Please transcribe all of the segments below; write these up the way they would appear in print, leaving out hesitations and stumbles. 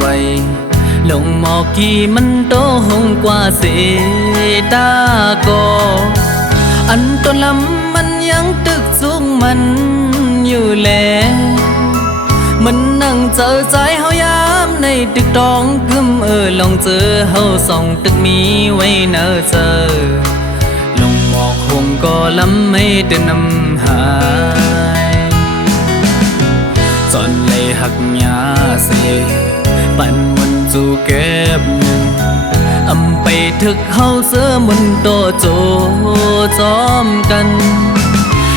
ไว้ลงหมอกกี่มันโตหงกว่าเสตากออันต้นลำมันยังตึกสูงมันอยู่แลมันนั่งเจอใจเฮายามในตึกตองกึมลองเจอเฮาส่องตึกมีไว้เนอเจอลงหมอกคงก็ลำไม่เดินนำหายจอนเลยหักยาเสปันมันจูเก็บหนึ่งอำไปถึกเฮาเสือมันโตโจจอมกัน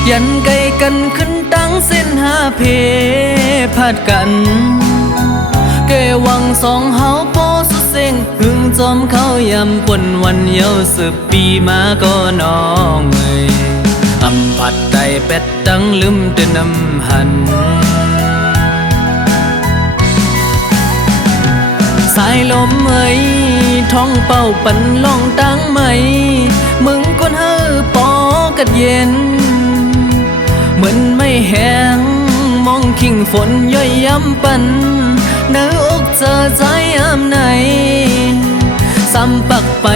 ยันไกลกันขึ้นตั้งเส้นหาเพพาดกันเกวังสองเฮาโปสุเซ็งหึงจอมเขายำปนวันเยา10 ปีมาก็น้องอำผัดไตเป็ดตั้งลืมเดินนำหันสายลมท้องเป่าปันล่องตั้งไหมมึงคนเฮอปอกัดเย็นเหมือนไม่แห้งมองขิงฝนย่อยย้ำปันเนื้ออกเจอใจยามไหนซ้ำปักไป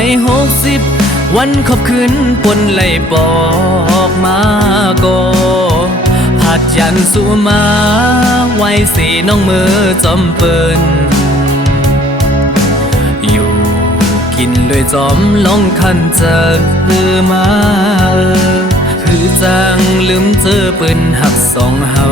60 วันขอบคืนปนไหลบอกมาก็ผัดยันสู่มาไว้สีน้องมือจอมเปินอยู่กินเลยจอมลองคันเจอมาคือจังลืมเจอเปิ้นหักสองเฮา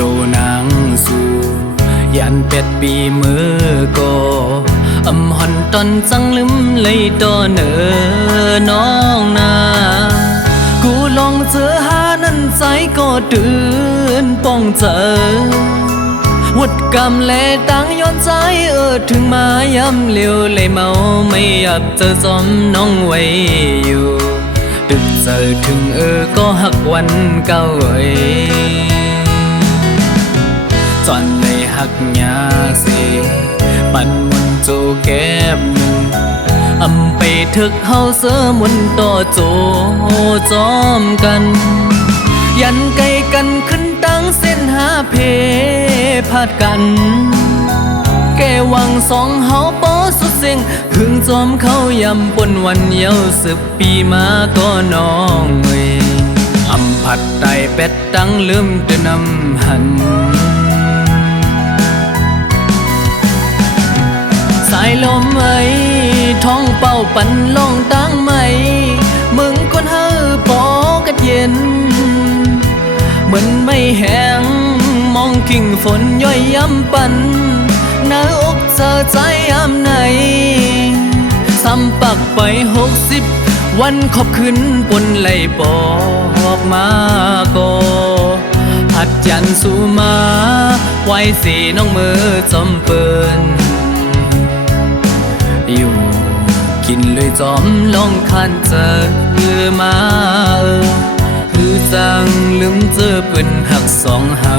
โตนางสู่ยันเป็ดปีมือก็อำหอนตอนจังลืมเลยต่อเนอน้องนากูลองเจอหานั่นใจก็ตื่นป้องเจอวุดกำแลตั้งย้อนใจถึงมาย้ำเลี้ยวเลยเมาไม่อยากเจอจอมน้องไว้อยู่ตึกเจอถึงก็หักวันเก่าจอนเลยหักยาเสปันมุนโจแก็บหนึ่งอำไปถึกเฮาเสือมุนต่อโจจอมกันยันไกลกันขึ้นตั้งเส้นหาเพพาดกันแกวังสองเฮาปอสุดเซ็งหึงจอมเขายำปนวันเยา10 ปีมาก็น้องอำผัดไตเป็ดตั้งลืมเดินนำหันสายลมท้องเป่าปันล่องตั้งไหมมึงคนเฮอปอกัดเย็นเหมือนไม่แห้งมองกิ่งฝนย่อยย้ำปันหน้าอกเจอใจยามไหนซ้ำปักไป60 วันขอบคืนปนไหลบอกมาก็ผัดยันสู่มาไว้สีน้องมือจอมเปินอยู่กินเลยจอมลองคันเจอมาคือจังลืมเจอเปิ้นหักสองเฮา